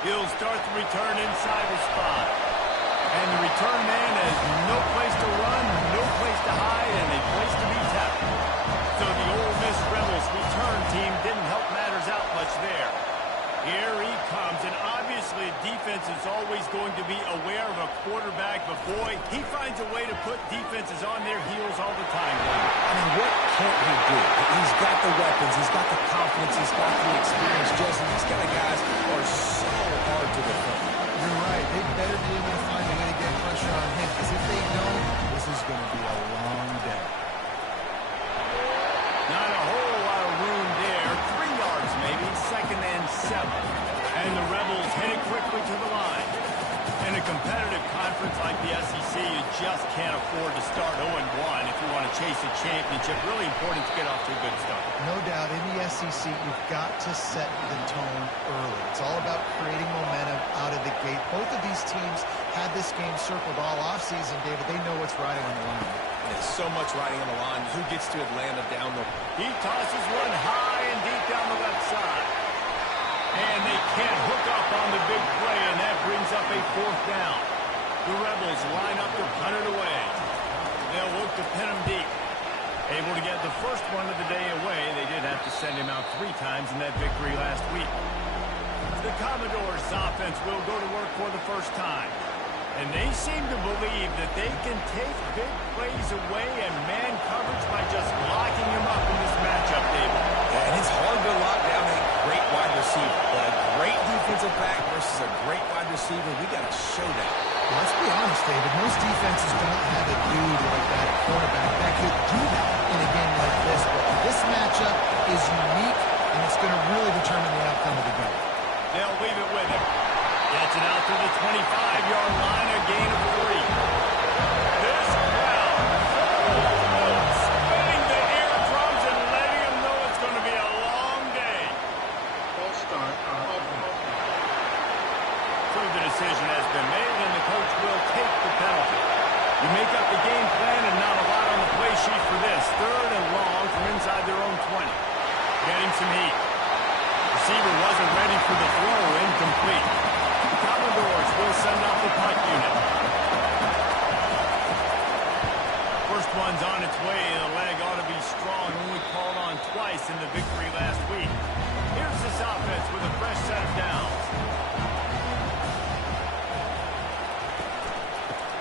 He'll start the return inside the spot. And the return man has no place to run, no place to hide, and a place to be tackled. So the Ole Miss Rebels return team didn't help matters out much there. Here he comes, and obviously defense is always going to be aware of a quarterback, but boy, he finds a way to put defenses on their heels all the time. I mean, what can't he do? He's got the weapons, he's got the confidence, he's got the experience. Jesse, these kind of guys are so hard to defend. You're right. They better be able to find a way to get pressure on him, because if they don't, this is going to be a long day. Not a whole lot of room there. 3 yards maybe, 2nd and 7. And the Rebels headed quickly to the line. In a competitive conference like the SEC, you just can't afford to start 0-1 if you want to chase a championship. Really important to get off to a good start. No doubt, in the SEC, you've got to set the tone early. It's all about creating momentum out of the gate. Both of these teams had this game circled all offseason, David. They know what's riding on the line. There's so much riding on the line. Who gets to Atlanta down the... He tosses one high and deep down the left side. And they can't hook up on the big play, and that brings up a 4th down. The Rebels line up to punt it away. They'll look to pin him deep. Able to get the first one of the day away. They did have to send him out 3 times in that victory last week. The Commodores' offense will go to work for the first time. And they seem to believe that they can take big plays away and man coverage by just locking him up in this matchup, David. Yeah, and it's hard to lock down a great wide receiver. But a great defensive back versus a great wide receiver, we got a showdown. Let's be honest, David. Most defenses don't have a dude like that at quarterback that could do that in a game like this. But this matchup is unique, and it's going to really determine the outcome of the game. They'll leave it with him. Gets it out to the 25-yard line, a gain of 3. This crowd spinning the eardrums and letting them know it's going to be a long day. False start on offense. So the decision has been made, and the coach will take the penalty. You make up the game plan, and not a lot on the play sheet for this. 3rd and long from inside their own 20. Getting some heat. Receiver wasn't ready for the throw, incomplete. Commodores will send out the punt unit. First one's on its way. The leg ought to be strong. Only called on twice in the victory last week. Here's this offense with a fresh set of downs.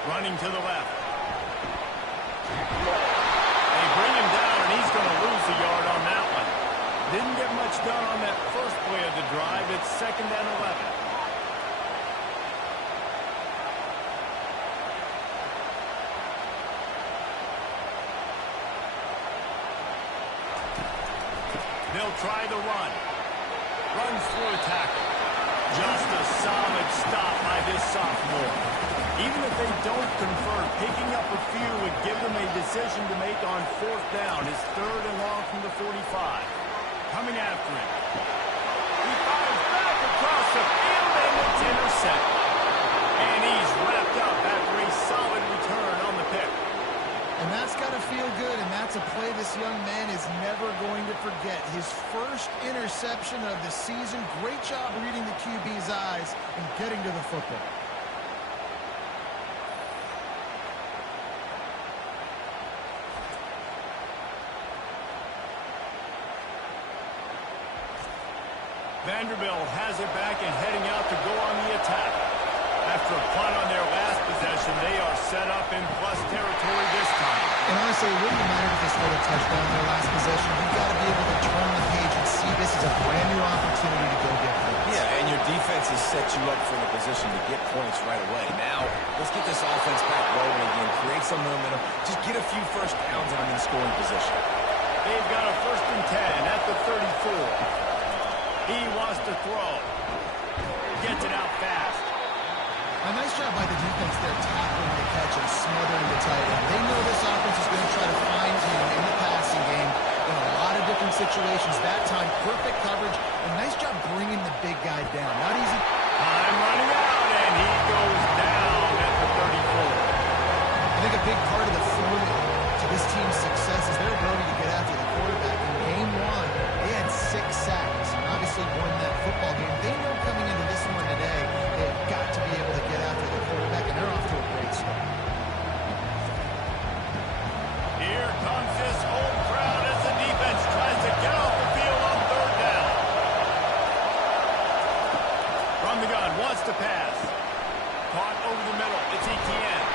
Running to the left. They bring him down, and he's going to lose a yard on that one. Didn't get much done on that first play of the drive. It's 2nd and 11. They'll try the run. Runs through a tackle. Just a solid stop by this sophomore. Even if they don't convert, picking up a few would give them a decision to make on 4th down. His 3rd and long from the 45. Coming after him. He fires back across the field, and it's intercepted. And he's wrapped up after a solid return on the pick. And that's got to feel good, and that's a play this young man is never going to forget. His first interception of the season. Great job reading the QB's eyes and getting to the football. Vanderbilt has it back and heading out to go on the attack. After a punt on their last possession, they are set up in plus territory this time. And honestly, it wouldn't have mattered if they scored a touchdown in their last possession. You've got to be able to turn the page and see this as a brand new opportunity to go get points. Yeah, and your defense has set you up for the position to get points right away. Now, let's get this offense back rolling again, create some momentum, just get a few first downs and I'm in scoring position. They've got a 1st and 10 at the 34. He wants to throw. Gets it out fast. A nice job by the defense there, tackling the catch and smothering the tight end. They know this offense is going to try to find him in the passing game in a lot of different situations. That time, perfect coverage. A nice job bringing the big guy down. Not easy. Time running out, and he goes down at the 34. I think a big part of the formula to this team's success is their ability to get after the quarterback. In game 1, they had 6 sacks and obviously won that football game. They know coming into this one today wants to pass. Caught over the middle. It's Etienne.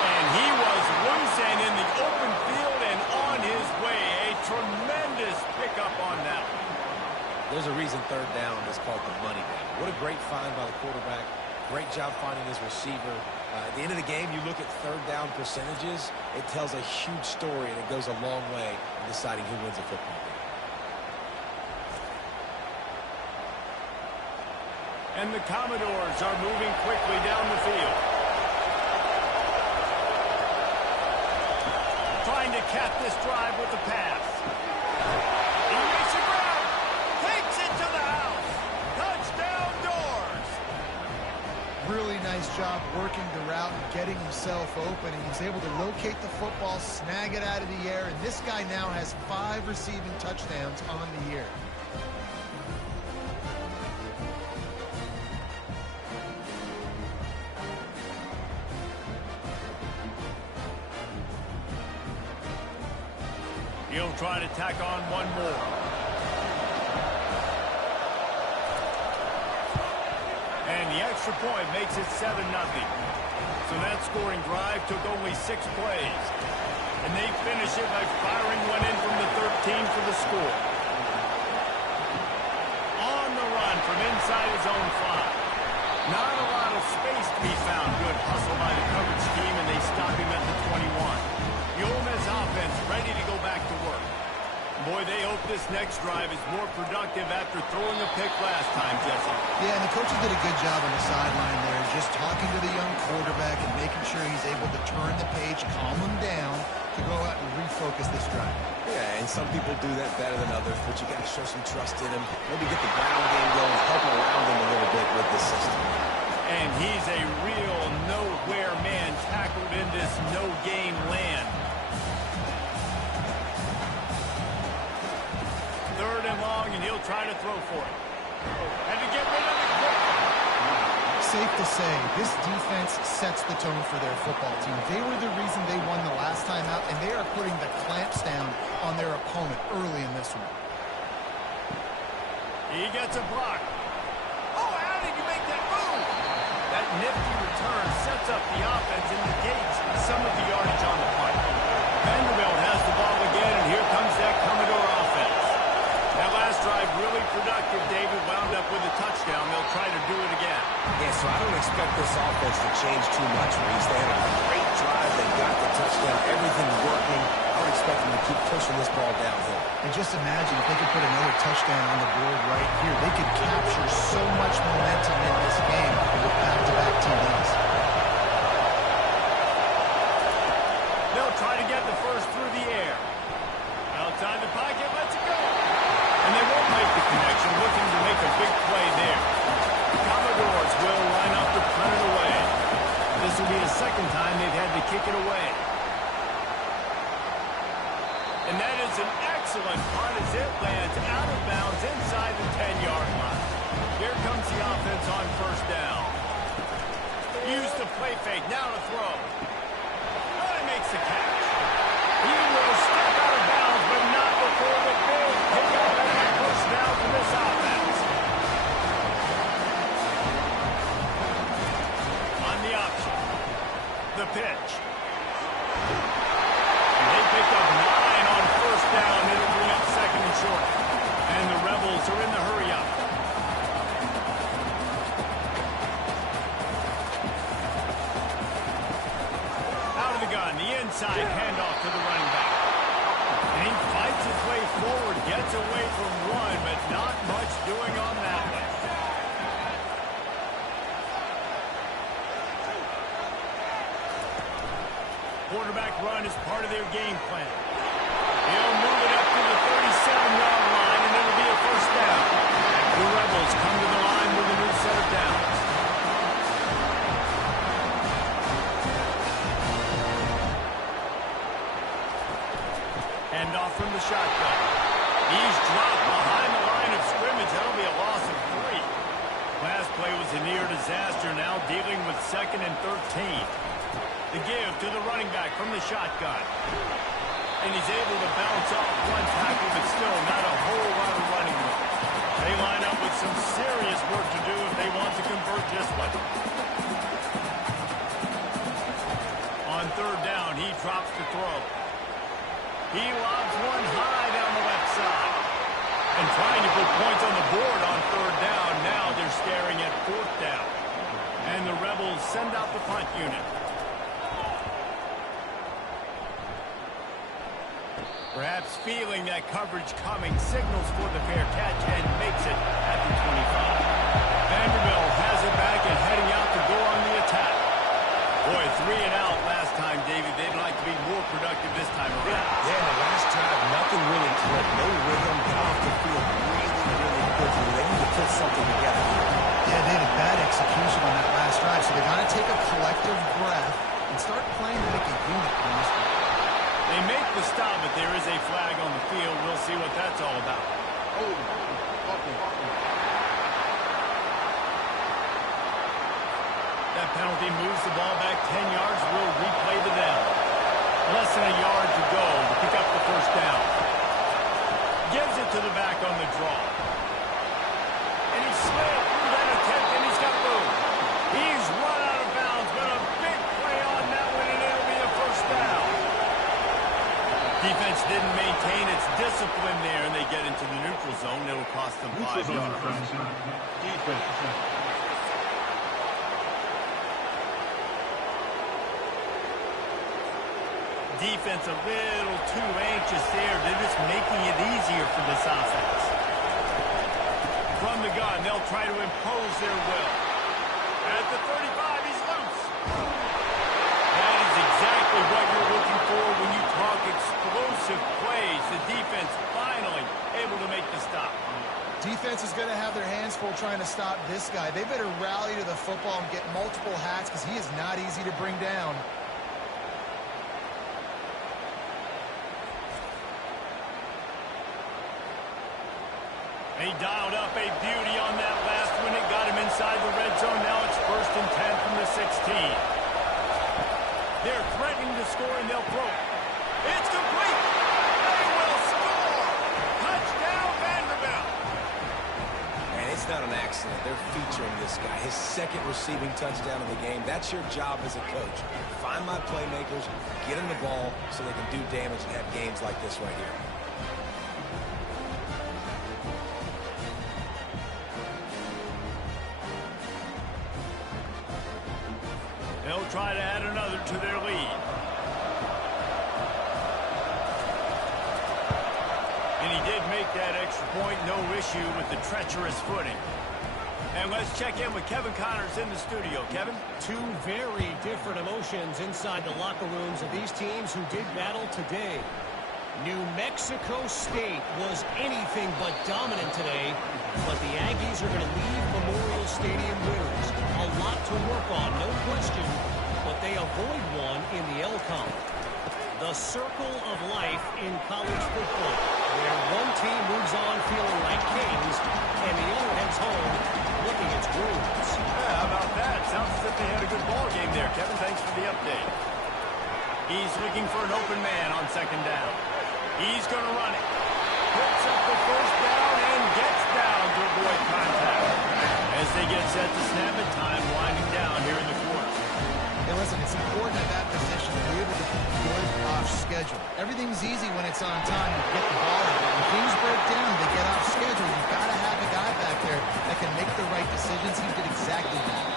And he was loose and in the open field and on his way. A tremendous pickup on that one. There's a reason third down is called the money down. What a great find by the quarterback. Great job finding his receiver. At the end of the game, you look at third down percentages. It tells a huge story, and it goes a long way in deciding who wins a football game. And the Commodores are moving quickly down the field. Trying to cap this drive with the pass. He makes a grab. Takes it to the house. Touchdown Doors. Really nice job working the route and getting himself open. He was able to locate the football, snag it out of the air, and this guy now has 5 receiving touchdowns on the year. He'll try to tack on one more. And the extra point makes it 7-0. So that scoring drive took only 6 plays. And they finish it by firing one in from the 13 for the score. On the run from inside his own 5. Not a lot of space to be found. Good hustle by the coverage team, and they stop him at the 21. The Ole Miss offense ready to go back to work. Boy, they hope this next drive is more productive after throwing a pick last time, Jesse. Yeah, and the coaches did a good job on the sideline there, just talking to the young quarterback and making sure he's able to turn the page, calm him down, to go out and refocus this drive. Yeah, and some people do that better than others, but you got to show some trust in him. Maybe get the ground game going, help him around him a little bit with this system. And he's a real nowhere man tackled in this no-game land. Third and long, and he'll try to throw for it. And to get rid of it quickly. Safe to say, this defense sets the tone for their football team. They were the reason they won the last time out, and they are putting the clamps down on their opponent early in this one. He gets a block. Oh, how did you make that move? That nifty return sets up the offense and negates some of the yardage on the punt. Vanderbilt has the ball again, and here comes that Commodore offense. That last drive really productive. David wound up with a touchdown. They'll try to do it again. Yeah, so I don't expect this offense to change too much, Reese. They had a great drive. They got the touchdown. Everything's working. I would expect them to keep pushing this ball downhill. And just imagine if they could put another touchdown on the board right here. They could capture so much momentum in this game with back-to-back TDs. They'll try to get the first through the air. Outside the pocket, lets it go. And they won't make the connection, looking to make a big play there. The Commodores will line up to punt it away. This will be the second time they've had to kick it away. And that is an excellent punt as it lands out of bounds inside the 10-yard line. Here comes the offense on first down. Use the play fake, now to throw. Oh, he makes the catch. He will step out of bounds, but not before the big pickup and a push down for this offense. On the option. The pitch. And they picked up 9 on first down. It'll bring up second and short. And the Rebels are in the hurry-up. Out of the gun, the inside handoff to the running back. And he fights his way forward, gets away from one, but not much doing on that one. Quarterback run is part of their game plan. He'll move it up to the 37-yard line, and it'll be a first down. The Rebels come to the line with a new set of downs. Handoff from the shotgun. He's dropped behind the line of scrimmage. That'll be a loss of 3. Last play was a near disaster, now dealing with second and 13. The give to the running back from the shotgun. And he's able to bounce off one tackle, but still not a whole lot of running room. They line up with some serious work to do if they want to convert this one. On third down, he drops the throw. He lobs one high down the left side. And trying to put points on the board on third down. Now they're staring at fourth down. And the Rebels send out the punt unit. Perhaps feeling that coverage coming, signals for the fair catch and makes it at the 25. Vanderbilt has it back and heading out to go on the attack. Boy, 3 and out last time, David. They'd like to be more productive this time around. Yeah, the last drive, nothing really clicked. No rhythm, got off the field really quickly. They need to put something together. Yeah, they had a bad execution on that last drive, so they got to take a collective breath and start playing like a unit on this one. They make the stop, but there is a flag on the field. We'll see what that's all about. That penalty moves the ball back 10 yards. We'll replay the down. Less than a yard to go to pick up the first down. Gives it to the back on the draw. And he slid through that attempt, and he's got room. He's run out of bounds, but a big play on that one, and it'll be a first down. Defense didn't maintain its discipline there, and they get into the neutral zone. It'll cost them 5 yards. Defense a little too anxious there. They're just making it easier for this offense. From the gun, they'll try to impose their will. At the 35, he's loose. That is exactly what you're looking for when you talk explosive plays. The defense finally able to make the stop. Defense is going to have their hands full trying to stop this guy. They better rally to the football and get multiple hats because he is not easy to bring down. He dialed up a beauty on that last one. It got him inside the red zone. Now it's 1st and 10 from the 16. They're threatening to score, and they'll throw. It's complete. They will score. Touchdown, Vanderbilt. And it's not an accident. They're featuring this guy. His 2nd receiving touchdown of the game. That's your job as a coach. Find my playmakers, get them the ball so they can do damage and have games like this right here. They'll try to add another to their lead. And he did make that extra point. No issue with the treacherous footing. And let's check in with Kevin Connors in the studio. Kevin? 2 very different emotions inside the locker rooms of these teams who did battle today. New Mexico State was anything but dominant today, but the Aggies are going to leave Memorial Stadium winners. A lot to work on, no question, but they avoid one in the L-Con. The circle of life in college football, where one team moves on feeling like kings, and the other heads home licking its wounds. Yeah, how about that? Sounds as if they had a good ball game there. Kevin, thanks for the update. He's looking for an open man on 2nd down. He's going to run it. Puts up the first down and gets down to avoid contact. As they get set to snap it, time winding down here in the quarter. Hey, listen, it's important at that position to be able to be good off schedule. Everything's easy when it's on time. You get the ball in. When things break down, they get off schedule. You've got to have a guy back there that can make the right decisions. He did exactly that.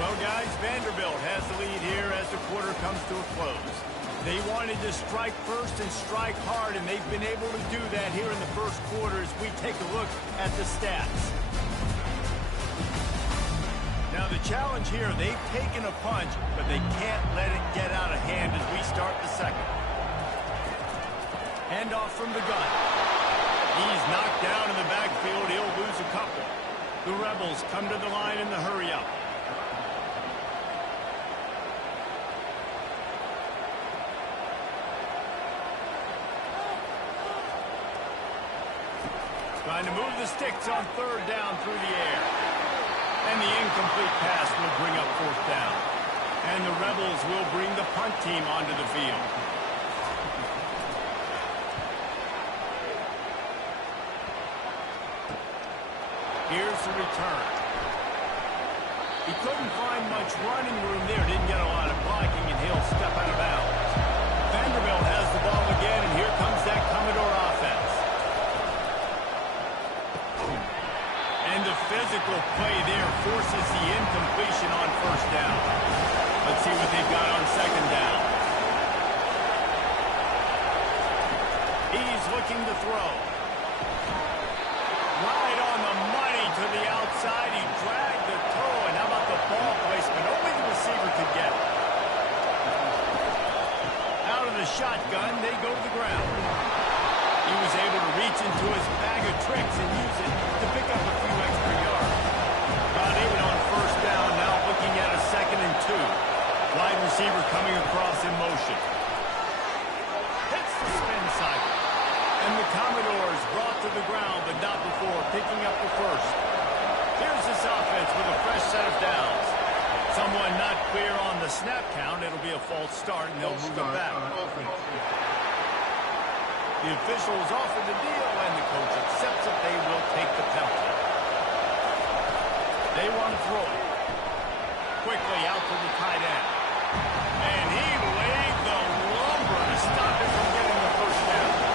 Well, guys, Vanderbilt has the lead here as the quarter comes to a close. They wanted to strike first and strike hard, and they've been able to do that here in the first quarter as we take a look at the stats. Now, the challenge here, they've taken a punch, but they can't let it get out of hand as we start the 2nd. Handoff from the gun. He's knocked down in the backfield. He'll lose a couple. The Rebels come to the line in the hurry-up. Trying to move the sticks on 3rd down through the air. And the incomplete pass will bring up 4th down. And the Rebels will bring the punt team onto the field. Here's the return. He couldn't find much running room there. Didn't get a lot of blocking, and he'll step out of bounds. Vanderbilt has the ball again, and here comes that Commodore offense. And the physical play there forces the incompletion on first down. Let's see what they've got on second down. He's looking to throw. Right on the money to the outside. He dragged the toe, and how about the ball placement? Only the receiver could get it. Out of the shotgun, they go to the ground. He was able to reach into his bag of tricks and use it to pick up a few extra yards. About even on first down, now looking at a 2nd and 2. Wide receiver coming across in motion. Hits the spin cycle. And the Commodores brought to the ground, but not before picking up the first. Here's this offense with a fresh set of downs. Someone not clear on the snap count. It'll be a false start, and they'll move it back. The officials offer the deal, and the coach accepts it. They will take the penalty. They want to throw it. Quickly out to the tight end. And he laid the lumber to stop it from getting the first down.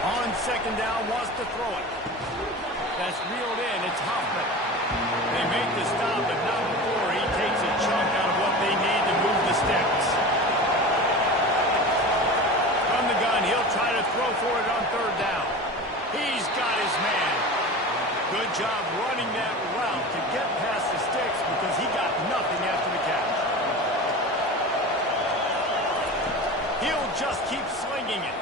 On second down, wants to throw it. That's reeled in. It's Hoffman. They make the stop, but not before he takes a chunk out of what they need to move the sticks. From the gun, he'll try to throw for it on third down. He's got his man. Good job running that route to get past the sticks because he got nothing after the catch. He'll just keep slinging it.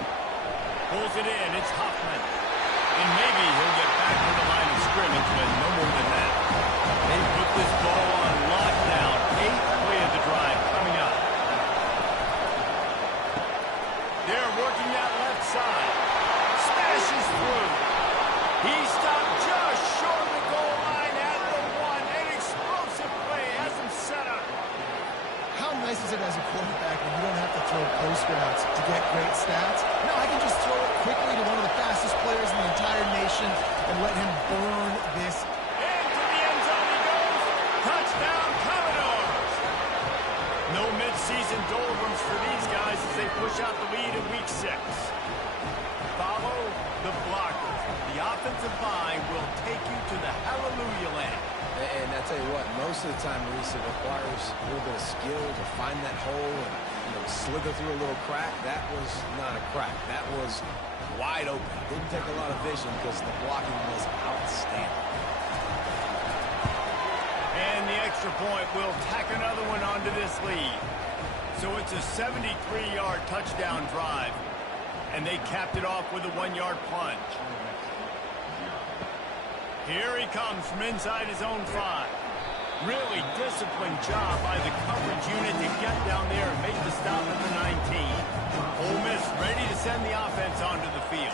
Pulls it in. It's Hoffman. And maybe he'll get back to the line of scrimmage, but no more than that. They put this ball on lockdown. 8th play of the drive coming up. They're working that left side. Smashes through. He stopped just short of the goal line at the 1. An explosive play has him set up. How nice is it as a quarterback when you don't have to throw post routes to get great stats? No, I can just throw it quickly to one of the fastest players in the entire nation and let him burn this. Into the end zone he goes. Touchdown, Commodores. No midseason doldrums for these guys as they push out the lead in week 6. Follow the blockers. The offensive line will take you to the hallelujah land. And I tell you what, most of the time, Maurice, it requires a little bit of skill to find that hole and slither through a little crack. That was not a crack. That was wide open. Didn't take a lot of vision because the blocking was outstanding. And the extra point will tack another one onto this lead. So it's a 73-yard touchdown drive. And they capped it off with a 1-yard plunge. Here he comes from inside his own 5. Really disciplined job by the coverage unit to get down there and make the stop at the 19. Ole Miss ready to send the offense onto the field.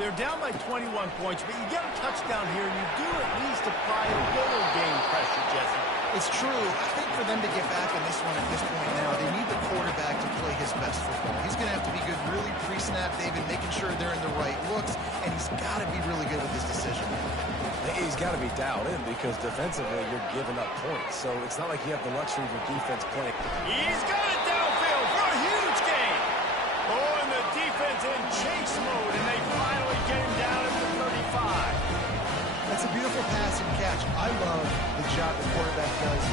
They're down by 21 points, but you get a touchdown here, and you do at least apply a little game pressure, Jesse. It's true. I think for them to get back in this one at this point now, they need the quarterback to play his best football. He's going to have to be good really pre-snap, David, making sure they're in the right looks, and he's got to be really good with his decision. He's got to be dialed in because defensively you're giving up points. So it's not like you have the luxury of your defense playing. He's got it downfield for a huge gain. Oh, and the defense in chase mode, and they finally get him down at the 35. That's a beautiful pass and catch. I love the job the quarterback does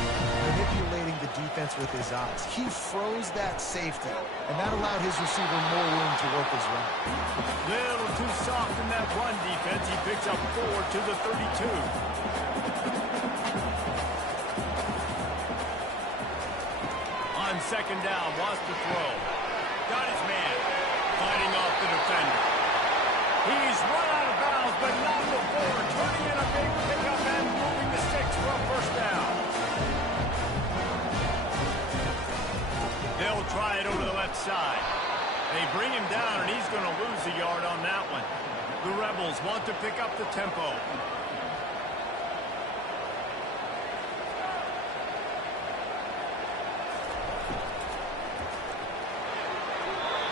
manipulating the defense with his eyes. He froze that safety, and that allowed his receiver more room to work his route. Little too soft in that run defense. He picks up 4 to the 32. On second down, wants to throw. Got his man. Fighting off the defender. He's run out of bounds, but not before. Turning in a big pickup and moving the sticks for a first down. They'll try it over the left side. They bring him down, and he's going to lose a yard on that one. The Rebels want to pick up the tempo.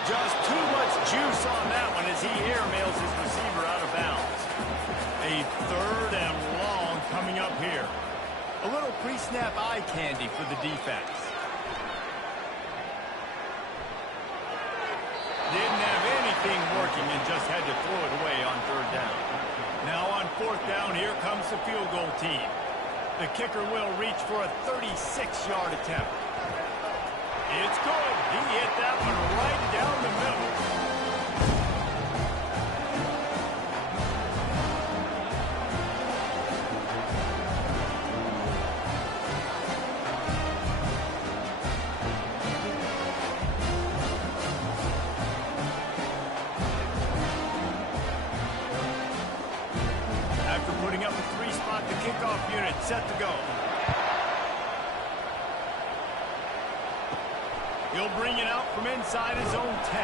Just too much juice on that one as he airmails his receiver out of bounds. A 3rd and long coming up here. A little pre-snap eye candy for the defense. Didn't have anything working and just had to throw it away on 3rd down. Now on 4th down, here comes the field goal team. The kicker will reach for a 36-yard attempt. It's good. He hit that one right down the middle. After putting up a 3-spot, the kickoff unit set to go. He'll bring it out from inside his own 10.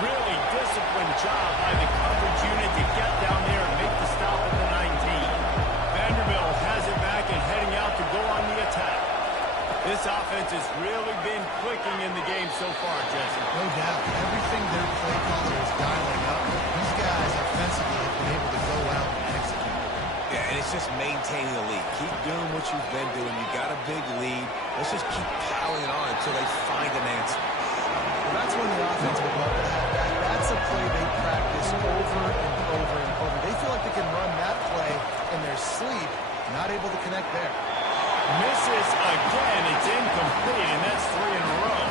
Really disciplined job by the coverage unit to get down there and make the stop at the 19. Vanderbilt has it back and heading out to go on the attack. This offense has really been clicking in the game so far, Jesse. No doubt. Everything their play caller is dialing up. These guys offensively have been able to go out and execute. Yeah, and it's just maintaining the lead. Keep doing what you've been doing. You got a big lead. Let's just keep piling on until they find an answer. Well, that's when the offense would love to have that. That's a play they practice over and over and over. They feel like they can run that play in their sleep, not able to connect there. Misses again. It's incomplete, and that's 3 in a row.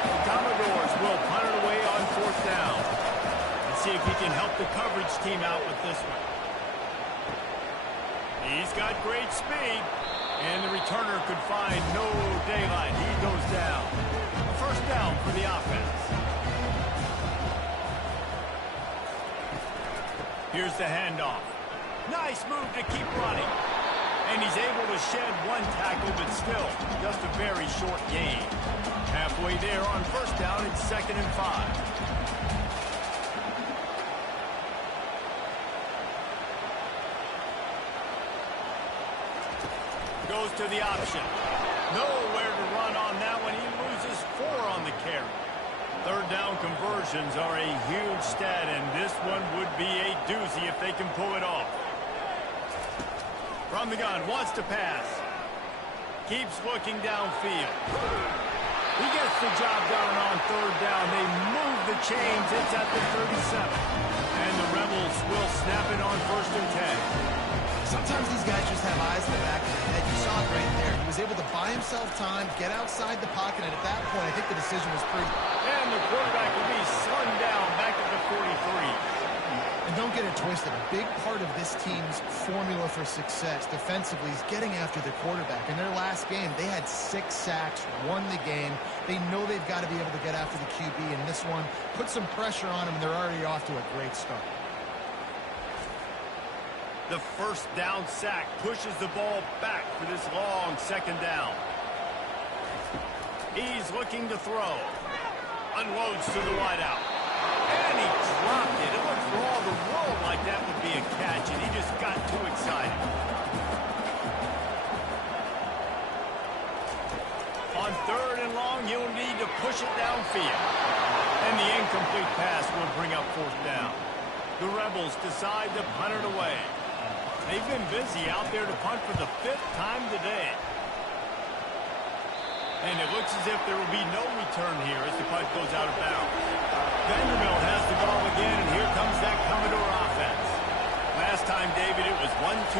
The Commodores will punt it away on 4th down. Let's see if he can help the coverage team out with this one. He's got great speed, and the returner could find no daylight. He goes down. A 1st down for the offense. Here's the handoff. Nice move to keep running. And he's able to shed 1 tackle, but still just a very short gain. Halfway there on 1st down, it's 2nd and 5. Goes to the option. Nowhere to run on that one. He loses 4 on the carry. 3rd down conversions are a huge stat, and this one would be a doozy if they can pull it off. From the gun, wants to pass. Keeps looking downfield. He gets the job done on 3rd down. They move the chains. It's at the 37. And the Rebels will snap it on 1st and 10. Sometimes these guys just have eyes in the back of their head. You saw it right there. He was able to buy himself time, get outside the pocket, and at that point, I think the decision was pretty. And the quarterback will be slung down back at the 43. And don't get it twisted. A big part of this team's formula for success defensively is getting after the quarterback. In their last game, they had 6 sacks, won the game. They know they've got to be able to get after the QB, and this one put some pressure on them, and they're already off to a great start. The 1st down sack pushes the ball back for this long 2nd down. He's looking to throw. Unloads to the wideout. And he dropped it. It looked for all the world like that would be a catch, and he just got too excited. On 3rd and long, you'll need to push it downfield. And the incomplete pass will bring up 4th down. The Rebels decide to punt it away. They've been busy out there to punt for the 5th time today. And it looks as if there will be no return here as the punt goes out of bounds. Vanderbilt has the ball again, and here comes that Commodore offense. Last time, David, it was 1-2-3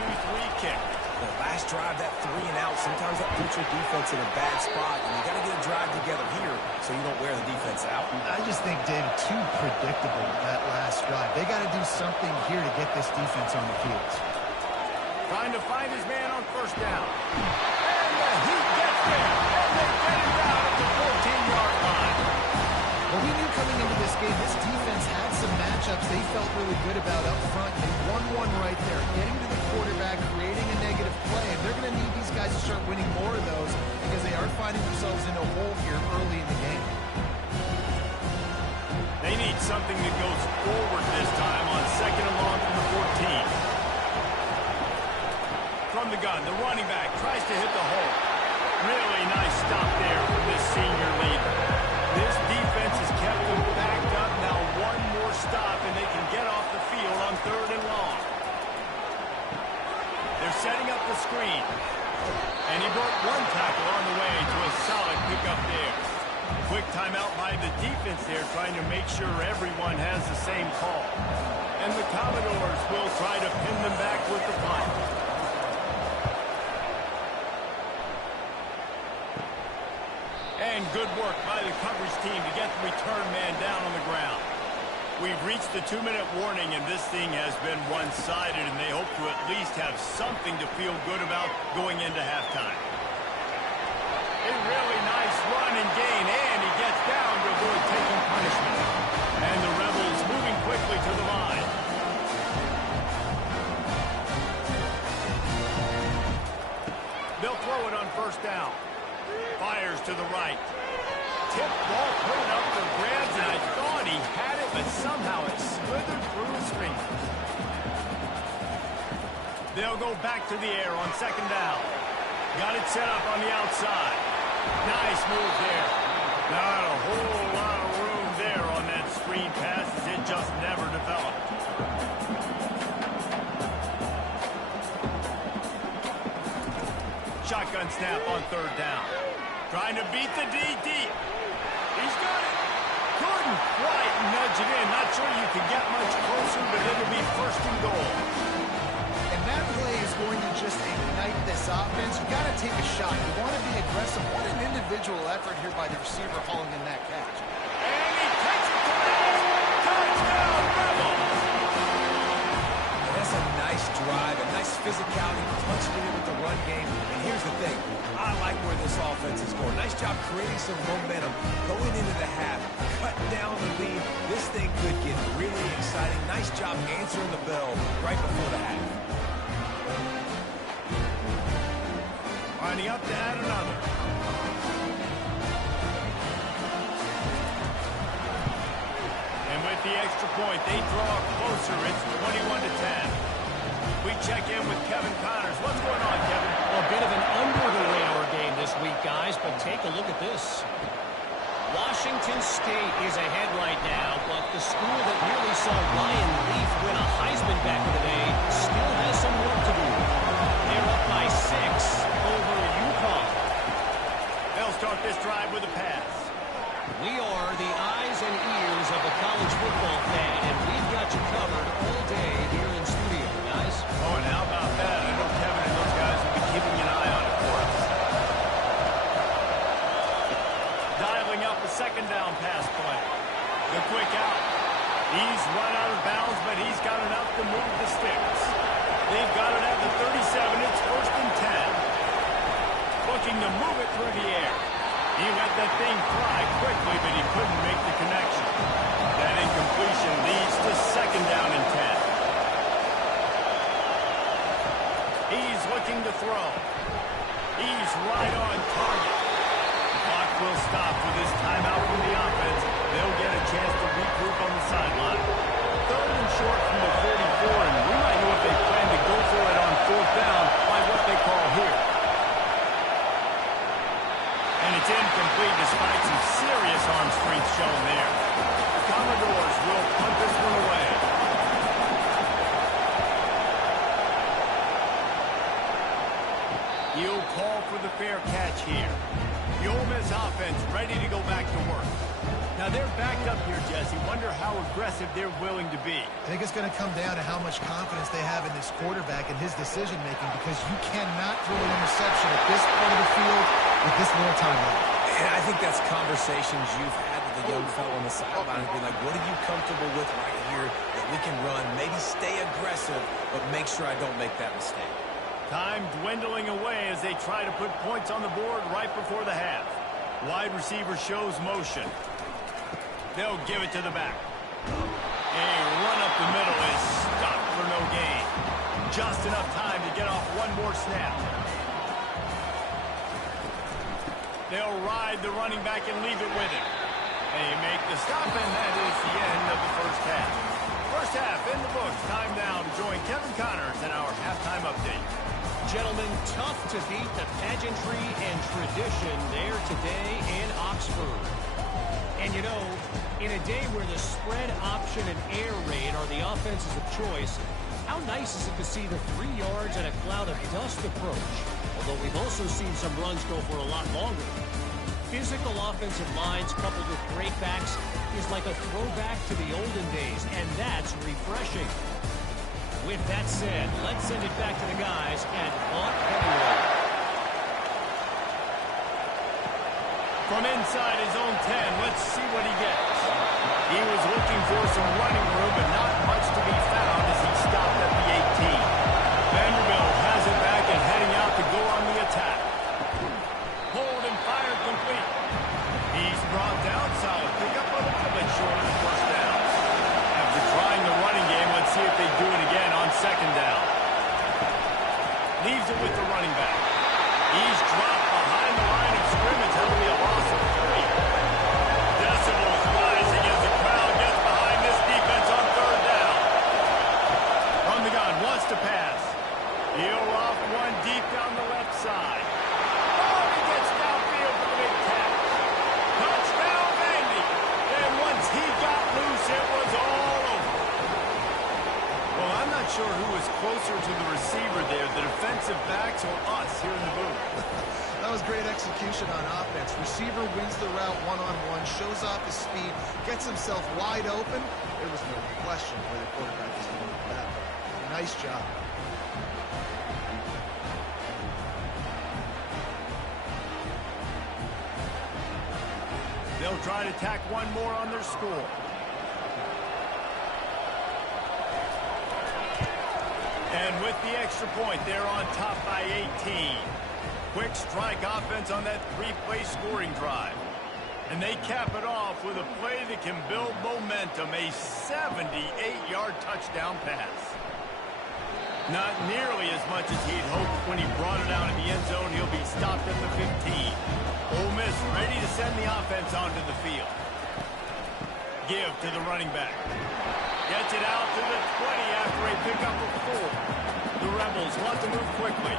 kick. The last drive, that 3 and out, sometimes that puts your defense in a bad spot, and you got to get a drive together here so you don't wear the defense out. I just think, David, too predictable that last drive. They got to do something here to get this defense on the field. Trying to find his man on 1st down. And he gets there. And they get him down at the 14-yard line. Well, we knew coming into this game, this defense had some matchups they felt really good about up front. They won one right there, getting to the quarterback, creating a negative play. And they're going to need these guys to start winning more of those because they are finding themselves in a hole here early in the game. They need something that goes forward this time on 2nd and long from the 14. From the gun, the running back tries to hit the hole. Really nice stop there from this senior leader. This defense has kept them backed up now 1 the screen. And he broke one tackle on the way to a solid pickup there. Quick timeout by the defense there, trying to make sure everyone has the same call. And the Commodores will try to pin them back with the punt. And good work by the coverage team to get the return man down on the ground. We've reached the 2-minute warning, and this thing has been one-sided, and they hope to at least have something to feel good about going into halftime. A really nice run and gain, and he gets down to avoid taking punishment. And the Rebels moving quickly to the line. They'll throw it on first down. Fires to the right. Tip ball, put it up for grabs, and I thought he had it, but somehow it slithered through his fingers. They'll go back to the air on second down. Got it set up on the outside. Nice move there. Not a whole lot of room there on that screen pass, as it just never developed. Shotgun snap on third down. Trying to beat the D deep. He's got it. Couldn't quite nudge it in. Not sure you can get much closer, but it'll be first and goal. And that play is going to just ignite this offense. You got to take a shot. You want to be aggressive. What an individual effort here by the receiver hauling in that catch. And he takes it to the house. Touchdown, Rebels. That's a nice drive, a nice physicality, punching it in with the run game. And here's the thing. I like where this offense is going. Nice job creating some momentum going into the half, cutting down the lead. This thing could get really exciting. Nice job answering the bell right before the half. Lining up to add another. And with the extra point, they draw closer. It's 21-10. We check in with Kevin Connors. What's going on, Kevin? A bit of an under-the-radar game this week, guys, but take a look at this. Washington State is ahead right now, but the school that nearly saw Ryan Leaf win a Heisman back in the day still has some work to do. They're up by 6 over UConn. They'll start this drive with a pass. We are the eyes and ears of the college football fan, and we've got you covered all day here in studio, guys. Oh, and how about that? I know Kevin and those guys will be keeping an eye on it for us. Dialing up a second down pass play. The quick out. He's run out of bounds, but he's got enough to move the sticks. They've got it at the 37. It's first and 10. Looking to move it through the air. He let that thing fly quickly, but he couldn't make the connection. That incompletion leads to second down and 10. He's looking to throw. He's right on target. Clock will stop with this timeout from the offense. They'll get a chance to regroup on the sideline. Third and short from the 44, and we might know if they plan to go for it on fourth down by what they call here. And it's incomplete despite some serious arm strength shown there. The Commodores will punt this one away. He'll call for the fair catch here. The Ole Miss offense ready to go back to work. Now they're backed up here, Jesse. Wonder how aggressive they're willing to be. I think it's going to come down to how much confidence they have in this quarterback and his decision-making, because you cannot throw an interception at this part of the field with this little time left. And I think that's conversations you've had with the young fellow on the sideline. Be like, what are you comfortable with right here that we can run? Maybe stay aggressive, but make sure I don't make that mistake. Time dwindling away as they try to put points on the board right before the half. Wide receiver shows motion. They'll give it to the back. A run up the middle is stopped for no gain. Just enough time to get off one more snap. They'll ride the running back and leave it with him. They make the stop, and that is the end of the first half. First half in the books. Time now to join Kevin Connors in our halftime update. Gentlemen, tough to beat the pageantry and tradition there today in Oxford. And you know, in a day where the spread option option and air raid are the offenses of choice, how nice is it to see the 3 yards and a cloud of dust approach? Although we've also seen some runs go for a lot longer. Physical offensive lines coupled with great backs is like a throwback to the olden days, and that's refreshing. With that said, let's send it back to the guys at Bunt Heavyweight. From inside his own 10, let's see what he gets. He was looking for some running room, but not much to be found as he stopped at the 18. Vanderbilt has it back and heading out to go on the attack. Hold and fire complete. He's brought down solid. Pick up a little bit short of the first down. After trying the running game, let's see if they do it again on second down. Leaves it with the running back. He's dropped behind the line of scrimmage. That'll be a loss of 3. Decibels rising as the crowd gets behind this defense on third down. From the gun, wants to pass. He'll off one deep down the left side. Oh, he gets downfield for the big catch. Touchdown, Vandy. And once he got loose, it was all over. Well, I'm not sure who was closer to the receiver there, the defensive backs or us here in the booth. That was great execution on offense. Receiver wins the route one-on-one, shows off his speed, gets himself wide open. There was no question where the quarterback was going with that. Nice job. They'll try to tack one more on their score. And with the extra point, they're on top by 18. Quick strike offense on that 3-play scoring drive. And they cap it off with a play that can build momentum, a 78-yard touchdown pass. Not nearly as much as he'd hoped when he brought it out of the end zone. He'll be stopped at the 15. Ole Miss ready to send the offense onto the field. Give to the running back. Gets it out to the 20 after a pickup of 4. The Rebels want to move quickly.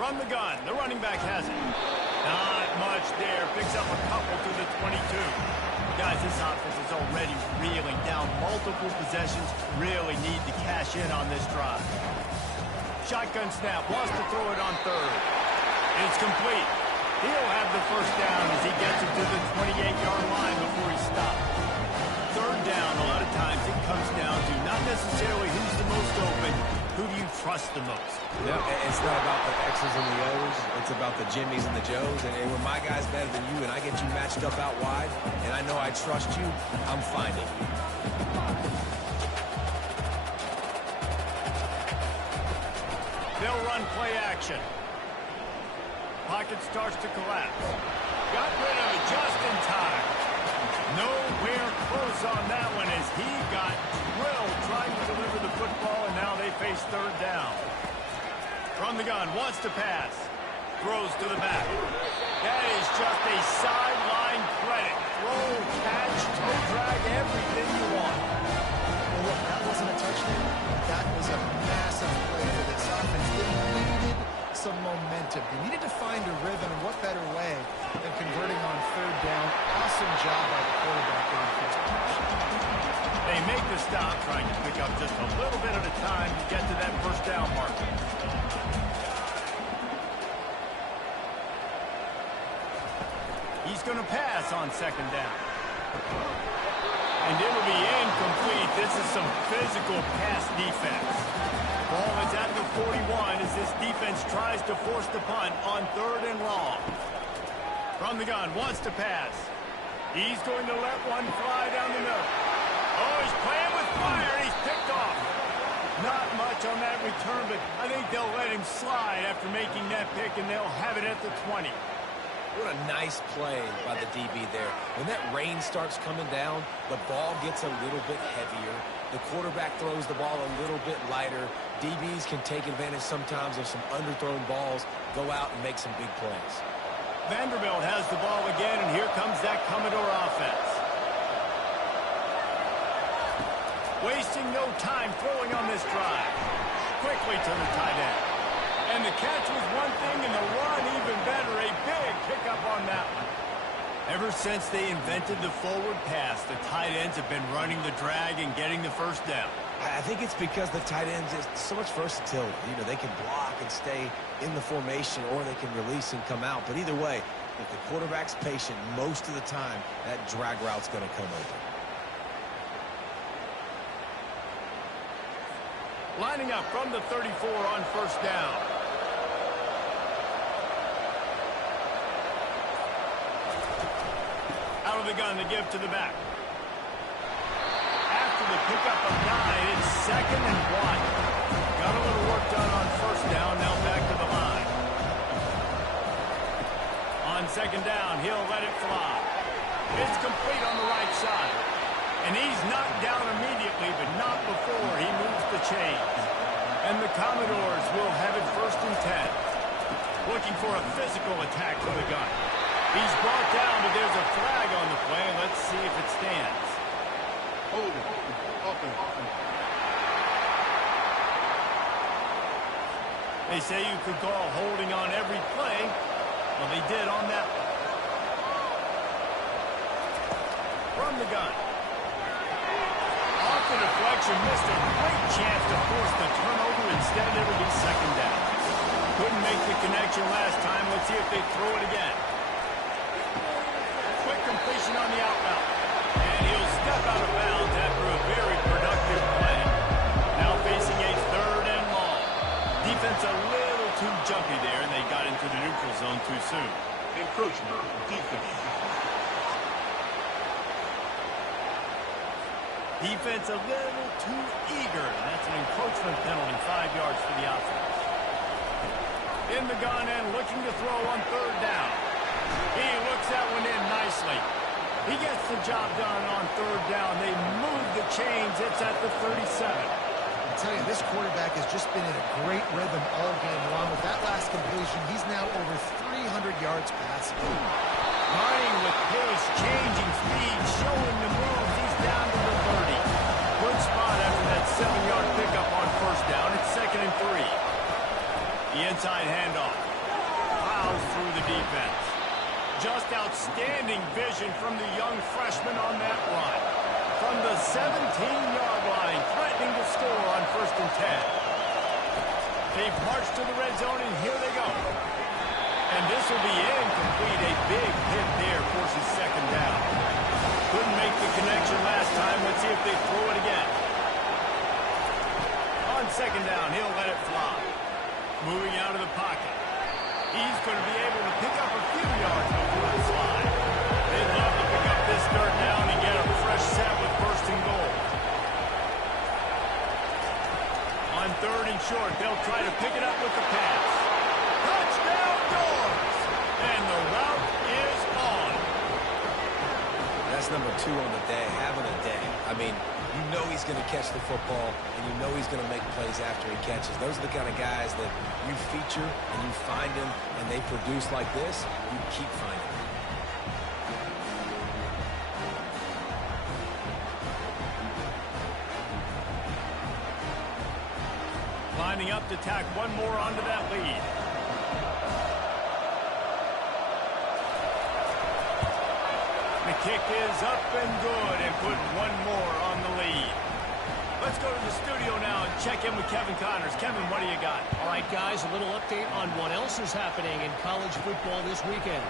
From the gun, the running back has it. Not much there. Picks up a couple to the 22. Guys, this offense is already reeling down multiple possessions. Really need to cash in on this drive. Shotgun snap. Wants to throw it on third. It's complete. He'll have the first down as he gets it to the 28-yard line before he stops. Third down, a lot of times it comes down to not necessarily who's the most open, who do you trust the most? No, it's not about the X's and the O's. It's about the Jimmies and the Joes. And when my guy's better than you and I get you matched up out wide, and I know I trust you, I'm finding you. They'll run play action. Pocket starts to collapse. Got rid of it just in time. Nowhere close on that one as he got drilled trying to deliver the football, and now they face third down. From the gun, wants to pass. Throws to the back. That is just a sideline credit. Throw, catch, toe drag, everything you want. Well, look, that wasn't a touchdown. That was a massive play for this offense. They needed some momentum. They needed to find a rhythm, and what better way than converting on third down. Awesome job by the quarterback in the first position. They make the stop, trying to pick up just a little bit at a time to get to that first down mark. He's going to pass on second down. And it'll be incomplete. This is some physical pass defense. Ball is at the 41 as this defense tries to force the punt on third and long. From the gun, wants to pass. He's going to let one fly down the middle. Oh, he's playing with fire. He's picked off. Not much on that return, but I think they'll let him slide after making that pick, and they'll have it at the 20. What a nice play by the DB there. When that rain starts coming down, the ball gets a little bit heavier. The quarterback throws the ball a little bit lighter. DBs can take advantage sometimes of some underthrown balls, go out and make some big plays. Vanderbilt has the ball again, and here comes that Commodore offense. Wasting no time throwing on this drive. quickly to the tight end. And the catch was one thing, and the run even better. A big pickup on that one. Ever since they invented the forward pass, the tight ends have been running the drag and getting the first down. I think it's because the tight ends is so much versatility. You know, they can block and stay in the formation, or they can release and come out. But either way, if the quarterback's patient, most of the time, that drag route's going to come open. Lining up from the 34 on first down. Out of the gun to give to the back. After the pickup of 9, it's 2nd and 1. Got a little work done on first down, now back to the line. On 2nd down, he'll let it fly. It's complete on the right side. And he's knocked down immediately, but not before he moves the chains. And the Commodores will have it 1st and 10. Looking for a physical attack for the gun. He's brought down, but there's a flag on the play. Let's see if it stands. Holding. They say you could call holding on every play. Well, they did on that one. From the gun. Off the deflection, missed a great chance to force the turnover. Instead, it'll be 2nd down. Couldn't make the connection last time. Let's see if they throw it again. Quick completion on the out route. And he'll step out of bounds after a very productive play. Now facing a 3rd and long. Defense a little too jumpy there, and they got into the neutral zone too soon. Encroachment. Defense. Defense a little too eager. That's an encroachment penalty, 5 yards for the offense. In the gun and looking to throw on 3rd down. He looks that one in nicely. He gets the job done on 3rd down. They move the chains. It's at the 37. I tell you, this quarterback has just been in a great rhythm all game long. With that last completion, he's now over 300 yards passing. Running with pace, changing speed, showing the moves. He's down to the 30. Good spot after that 7-yard pickup on 1st down. It's 2nd and 3. The inside handoff. Plows through the defense. Just outstanding vision from the young freshman on that run. From the 17-yard line, threatening to score on 1st and 10. They've marched to the red zone, and here they go. And this will be incomplete. A big hit there forces 2nd down. Couldn't make the connection last time. Let's see if they throw it again. On 2nd down, he'll let it fly. Moving out of the pocket. He's going to be able to pick up a few yards before the slide. They'd love to pick up this 3rd down and get a fresh set with 1st and goal. On 3rd and short, they'll try to pick it up with the pass. Touchdown Dogs! And the route is on. That's number 2 on the day, having a day. I mean, you know he's going to catch the football, and you know he's going to make plays after he catches. Those are the kind of guys that you feature and you find them, and they produce like this, you keep finding them. Lining up to tack one more onto that lead. The kick is up and good, and put one more on the lead. Let's go to the studio now and check in with Kevin Connors. Kevin, what do you got? All right, guys, a little update on what else is happening in college football this weekend.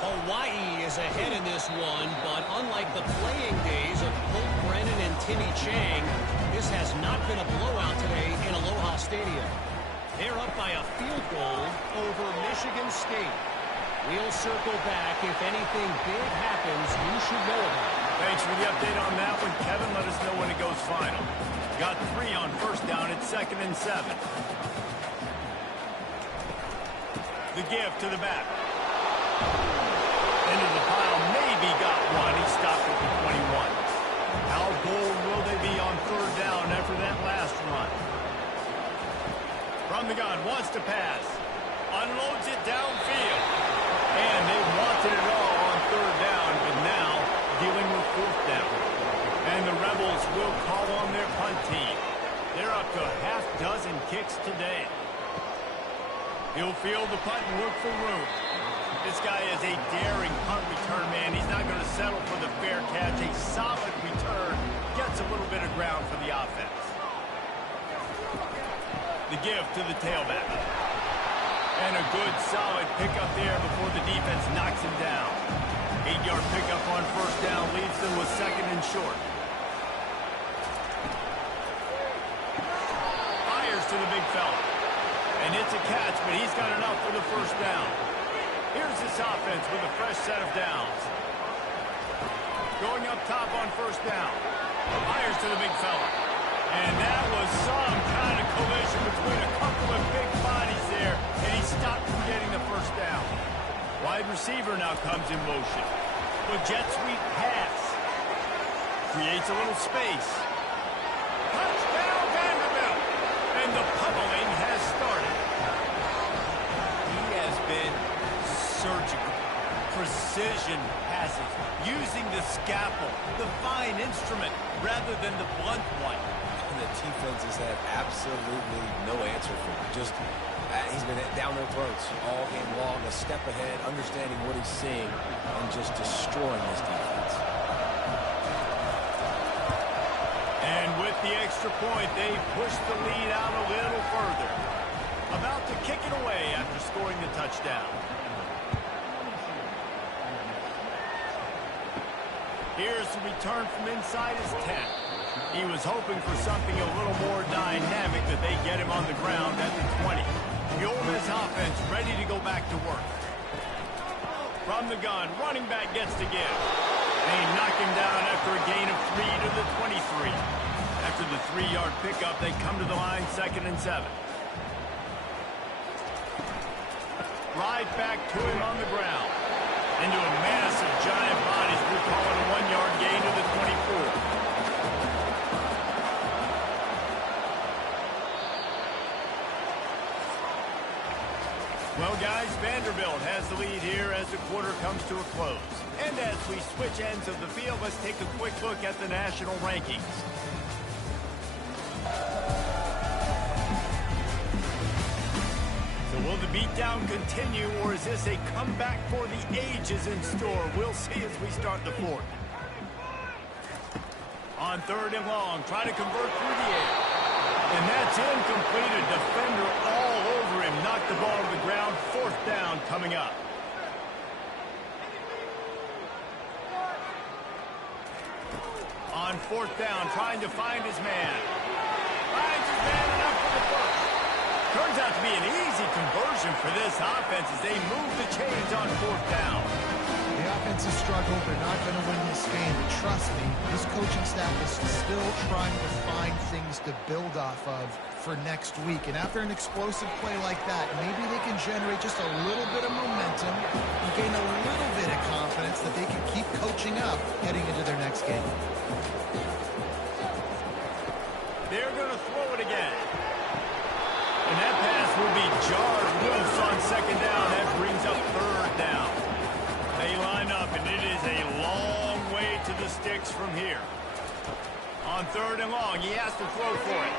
Hawaii is ahead in this one, but unlike the playing days of Colt Brennan and Timmy Chang, this has not been a blowout today in Aloha Stadium. They're up by a field goal over Michigan State. We'll circle back. If anything big happens, you should know about it. Thanks for the update on that one. Kevin, let us know when it goes final. Got 3 on 1st down. It's 2nd and 7. The give to the back. Into the pile. Maybe got one. He stopped at the 21. How bold will they be on 3rd down after that last run? From the gun. Wants to pass. Unloads it downfield. And they wanted it all on 3rd down, but now dealing with 4th down. And the Rebels will call on their punt team. They're up to a half dozen kicks today. He'll field the punt and look for room. This guy is a daring punt return man. He's not going to settle for the fair catch. A solid return gets a little bit of ground for the offense. The give to the tailback. And a good solid pickup there before the defense knocks him down. 8-yard pickup on first down leaves them with second and short. Fires to the big fella. And it's a catch, but he's got enough for the first down. Here's this offense with a fresh set of downs. Going up top on first down. Fires to the big fella. And that was some kind of collision between a couple of big bodies there, and he stopped from getting the first down. Wide receiver now comes in motion. The jet sweep pass. Creates a little space. Touchdown, Vanderbilt! And the pummeling has started. He has been surgical. Precision passes. Using the scalpel, the fine instrument, rather than the blunt one. The defense has had absolutely no answer for him. Just, he's been down their throats all game long, a step ahead, understanding what he's seeing, and just destroying this defense. And with the extra point, they push the lead out a little further. About to kick it away after scoring the touchdown. Here's the return from inside his 10. He was hoping for something a little more dynamic, that they get him on the ground at the 20. The Ole Miss offense ready to go back to work. From the gun, running back gets to give. They knock him down after a gain of 3 to the 23. After the 3-yard pickup, they come to the line, 2nd and 7. Right back to him on the ground. Into a mass of giant bodies. We're calling a 1-yard gain to the 24. Well, guys, Vanderbilt has the lead here as the quarter comes to a close. And as we switch ends of the field, let's take a quick look at the national rankings. So will the beatdown continue, or is this a comeback for the ages in store? We'll see as we start the fourth. On 3rd and long, try to convert through the air. And that's incomplete. A defender all over him. Knocked the ball to the ground. 4th down coming up. On 4th down, trying to find his man. Finds his man enough for the first. Turns out to be an easy conversion for this offense as they move the chains on 4th down. The offense has struggled. They're not going to win this game. But trust me, this coaching staff is still trying to find things to build off of for next week. And after an explosive play like that, maybe they can generate just a little bit of momentum and gain a little bit of confidence that they can keep coaching up heading into their next game. They're going to throw it again. And that pass will be jarred loose on 2nd down. That brings up 3rd down. They line up, and it is a long way to the sticks from here. On 3rd and long, he has to throw for it.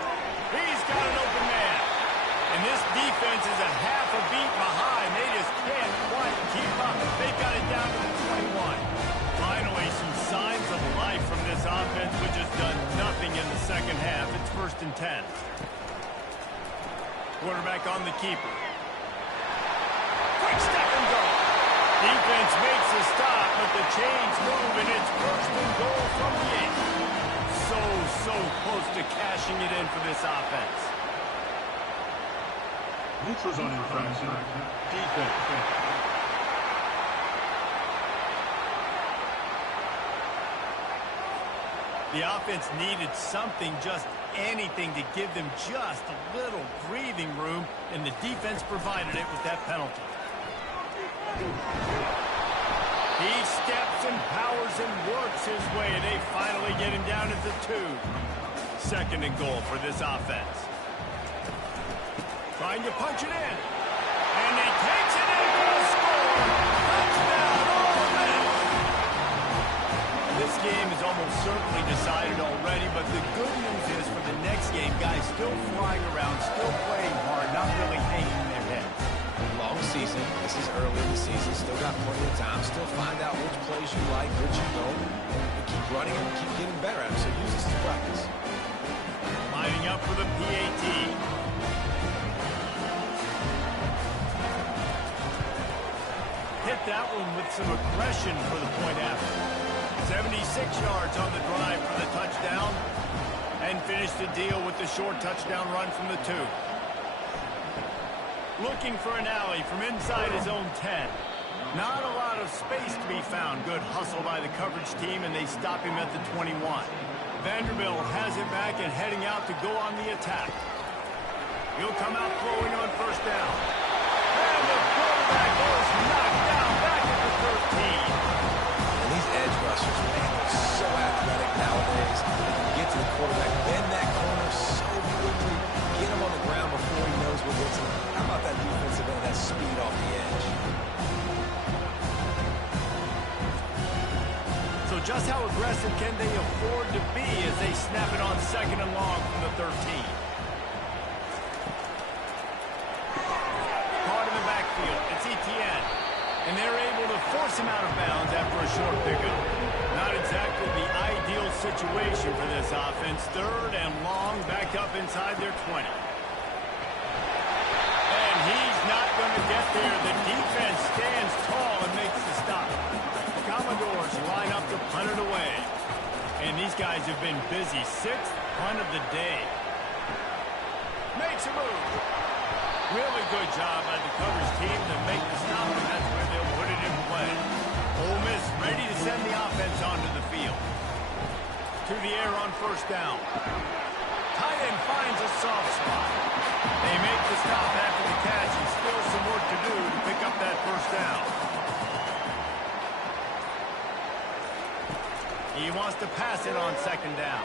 He's got an open man. And this defense is a half a beat behind. They just can't quite keep up. They've got it down to the 21. Finally, some signs of life from this offense, which has done nothing in the second half. It's 1st and 10. Quarterback on the keeper. Quick step and go. Defense makes a stop, but the chains move, and it's 1st and goal from the 8. So close to cashing it in for this offense. Neutral zone infraction. Defense. The offense needed something, just anything, to give them just a little breathing room, and the defense provided it with that penalty. He steps and powers and works his way, and they finally get him down at the 2. 2nd and goal for this offense. Trying to punch it in. And he takes it in for a score. Touchdown, Ole Miss. This game is almost certainly decided already, but the good news is for the next game, guys still flying around, still playing hard, not really hanging their heads. Long season. This is early in the season. Still got plenty of time. Still find out which plays you like, which you don't, and keep running and keep getting better at it. So use this as practice. Lining up for the PAT. Hit that one with some aggression for the point after. 76 yards on the drive for the touchdown, and finished the deal with the short touchdown run from the 2. Looking for an alley from inside his own 10. Not a lot of space to be found. Good hustle by the coverage team, and they stop him at the 21. Vanderbilt has it back and heading out to go on the attack. He'll come out throwing on first down. And the quarterback goes knocked down back at the 13. And these edge rushers, man, they're so athletic nowadays. They can get to the quarterback, bend that corner so quickly, get him on the ground before he knows what hits him. How about that defensive end, that speed off the edge? So just how aggressive can they afford to be as they snap it on 2nd and long from the 13? Caught in the backfield. It's Etienne. And they're able to force him out of bounds after a short pickup. Not exactly the ideal situation for this offense. 3rd and long, back up inside their 20. And he's not going to get there. The defense stands tall and makes the stop. The Commodores line up to punt it away. And these guys have been busy. 6th punt of the day. Makes a move. Really good job by the coverage team to make the stop, and that's where they'll put it in play. Ole Miss ready to send the offense onto the field. To the air on first down. Tight end finds a soft spot. They make the stop after the catch, and still some work to do to pick up that first down. He wants to pass it on 2nd down.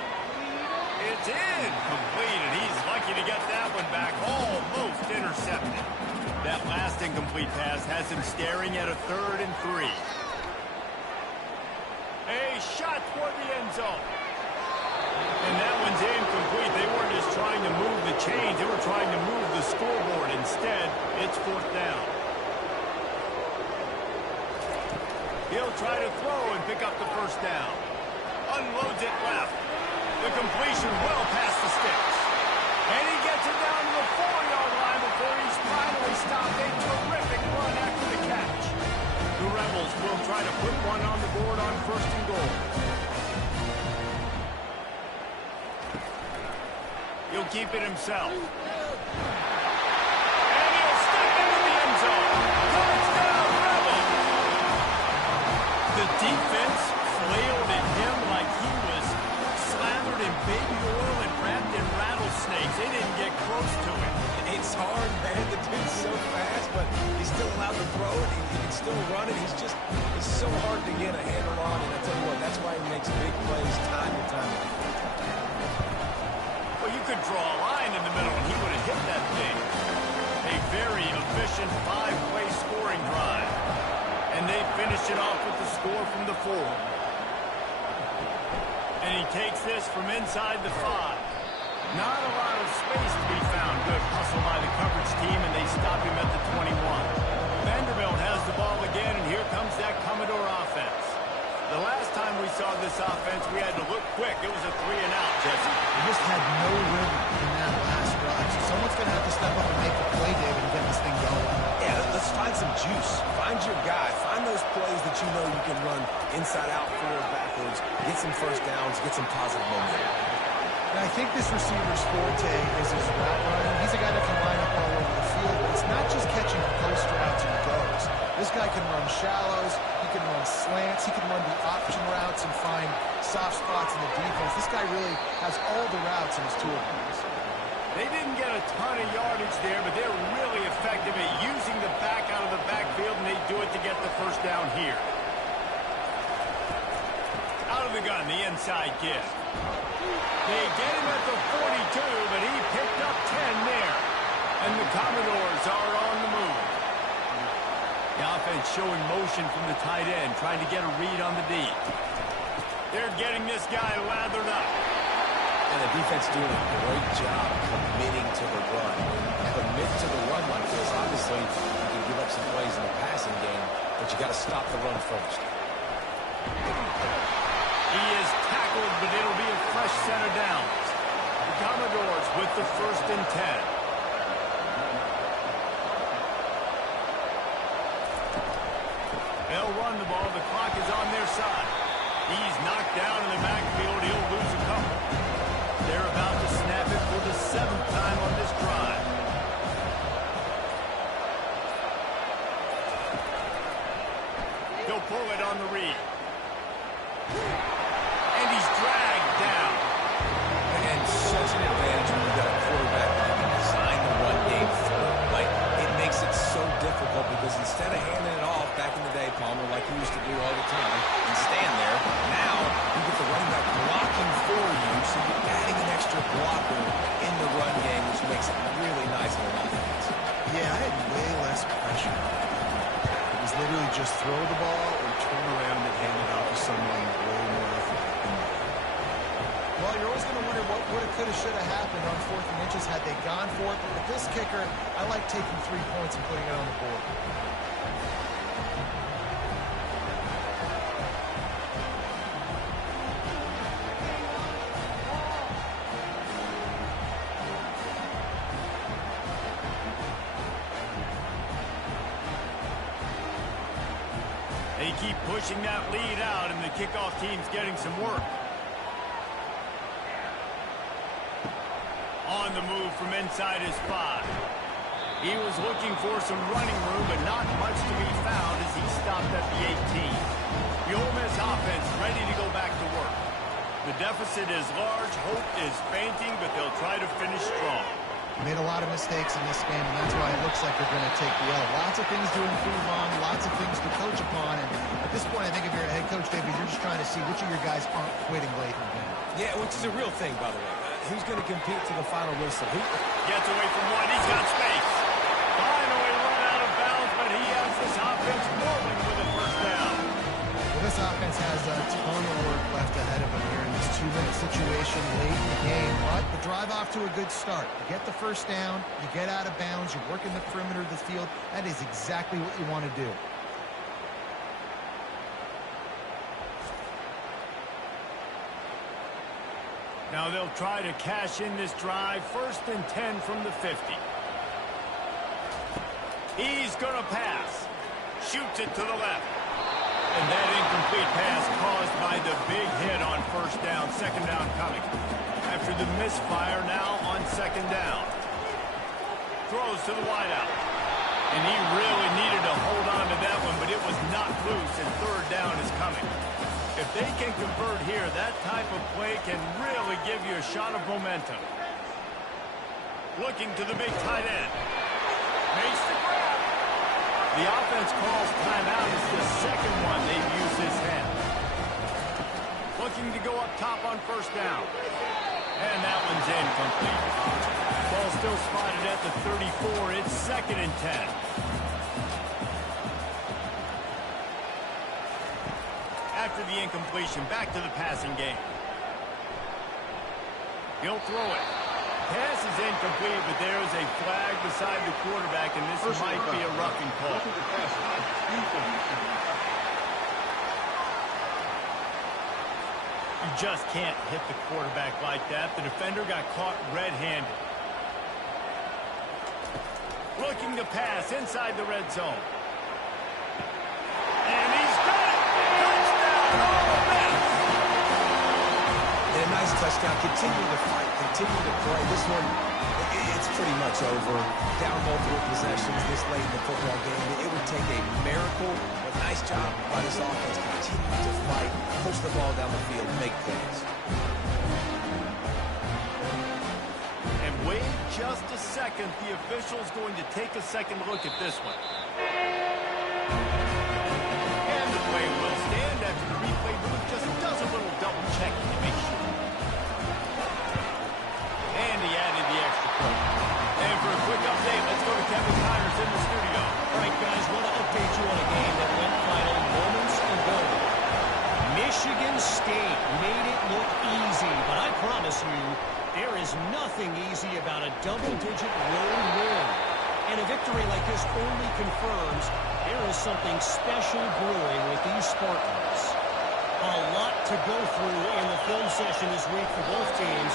It's incomplete, and he's lucky to get that one back. Almost intercepted. That last incomplete pass has him staring at a 3rd and 3. A shot toward the end zone. And that one's incomplete. They weren't just trying to move the chains. They were trying to move the scoreboard. Instead, it's 4th down. He'll try to throw and pick up the first down. Unloads it left. The completion well past the sticks. And he gets it down to the 4-yard line before he's finally stopped. A terrific run after the catch. The Rebels will try to put one on the board on 1st and goal. He'll keep it himself. And he'll step into the end zone. Touchdown, Rebels! The defense flailed at him like he was slathered in baby oil and wrapped in rattlesnakes. They didn't get close to him. It's hard, man. The dude's so fast, but he's still allowed to throw it. He can still run it. He's so hard to get a handle on. And I tell you what, that's why he makes big plays time and time again. Well, you could draw a line in the middle, and he would have hit that thing. A very efficient 5-play scoring drive. And they finish it off with the score from the 4. And he takes this from inside the 5. Not a lot of space to be found. Good hustle by the coverage team, and they stop him at the 21. Vanderbilt has the ball again, and here comes that Commodore offense. The last time we saw this offense, we had to look quick. It was a 3-and-out, Jesse. They just had no rhythm in that last drive. So someone's going to have to step up and make the play, David, and get this thing going. Yeah, let's find some juice. Find your guy. Find those plays that you know you can run inside out, forward, backwards, get some first downs, get some positive momentum. And I think this receiver's forte is his route running. He's a guy that can line up all over the field, but it's not just catching post routes and goes. This guy can run shallows, he can run slants, he can run the option routes and find soft spots in the defense. This guy really has all the routes in his toolbox. They didn't get a ton of yardage there, but they're really effective at using the back out of the backfield, and they do it to get the first down here. Out of the gun, the inside give. They get him at the 42, but he picked up 10 there. And the Commodores are on the move. The offense showing motion from the tight end, trying to get a read on the D. They're getting this guy lathered up. And the defense doing a great job committing to the run. Commit to the run like this. Obviously, you can give up some plays in the passing game, but you got to stop the run first. He is tackled, but it'll be a fresh set of downs. The Commodores with the 1st and 10. They'll run the ball. The clock is on their side. He's knocked down in the backfield. He'll lose a couple. They're about to snap it for the 7th time on this drive. He'll pull it on the read. And he's dragged down. And such an advantage when you've got a quarterback that can design the run game through. Like, it makes it so difficult because instead of handing it off back in the day, Palmer, like he used to do all the time, and stand there, now you get the running back blocking for you, so you're adding an extra blocker in the run game, which makes it really nice on offense. Yeah, I had way less pressure. It was literally just throw the ball or turn around and hand it off to someone way more athletic than me. Well, you're always going to wonder what would have, could have, should have happened on 4th and inches had they gone for it. But with this kicker, I like taking 3 points and putting it on the board. They keep pushing that lead out, and the kickoff team's getting some work. On the move from inside his 5. He was looking for some running room, but not much to be found as he stopped at the 18. The Ole Miss offense ready to go back to work. The deficit is large, hope is fainting, but they'll try to finish strong. Made a lot of mistakes in this game, and that's why it looks like they're going to take the L. Lots of things to improve on, lots of things to coach upon, and at this point, I think if you're a head coach, David, you're just trying to see which of your guys aren't quitting late in the game. Yeah, which is a real thing, by the way. Who's going to compete to the final whistle? Who gets away from one? He's got space. Finally run out of bounds, but he has this offense rolling with a 1st down. Well, this offense has a ton of work left ahead of them here in this 2-minute situation late in the game, but the drive off to a good start. You get the 1st down, you get out of bounds, you're working the perimeter of the field. That is exactly what you want to do. Now they'll try to cash in this drive. 1st and 10 from the 50. He's going to pass. Shoots it to the left. And that incomplete pass caused by the big hit on 1st down. 2nd down coming. After the misfire now on 2nd down. Throws to the wideout. And he really needed to hold on to that one, but it was not loose, and 3rd down is coming. If they can convert here, that type of play can really give you a shot of momentum. Looking to the big tight end. Makes the grab. The offense calls timeout. It's the 2nd one they've used this half. Looking to go up top on 1st down. And that one's incomplete. Ball still spotted at the 34. It's 2nd and 10. After the incompletion, back to the passing game. He'll throw it. Pass is incomplete, but there is a flag beside the quarterback, and this might be a roughing call. You just can't hit the quarterback like that. The defender got caught red-handed. Looking to pass inside the red zone. And he's got it! And a nice touchdown. Continue to fight. Continue to play. This one, it's pretty much over. Down multiple possessions this late in the football game. It would take a miracle. But nice job by this offense. Continue to fight. Push the ball down the field. Make plays. And wait just a second. The official's going to take a second look at this one. And the play will stand after the replay booth just does a little double checking to make sure. And he added the extra point. And for a quick update, let's go to Kevin Connors in the studio. All right, guys, want to update you on a game that went final moments ago. Michigan State LSU, there is nothing easy about a double-digit road win. And a victory like this only confirms there is something special brewing with these Spartans. A lot to go through in the film session this week for both teams.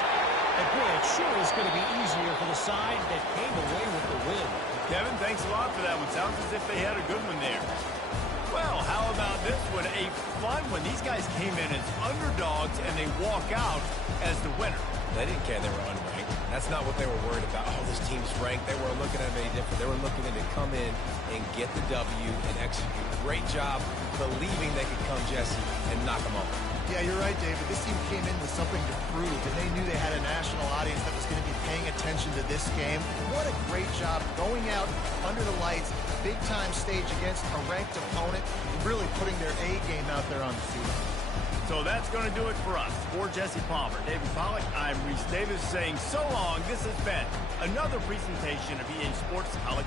But boy, it sure is going to be easier for the side that came away with the win. Kevin, thanks a lot for that one. Sounds as if they had a good one there. Well, how about this one? A fun one. These guys came in as underdogs, and they walk out as the winner. They didn't care they were unranked. That's not what they were worried about. Oh, this team's ranked. They weren't looking at them any different. They were looking at them to come in and get the W and execute. Great job believing they could come, Jesse, and knock them off. Yeah, you're right, David. This team came in with something to prove, and they knew they had a national audience that was going to be paying attention to this game. What a great job going out under the lights, big-time stage against a ranked opponent, and really putting their A game out there on the field. So that's going to do it for us. For Jesse Palmer, David Pollack, I'm Reese Davis saying so long. This has been another presentation of EA Sports College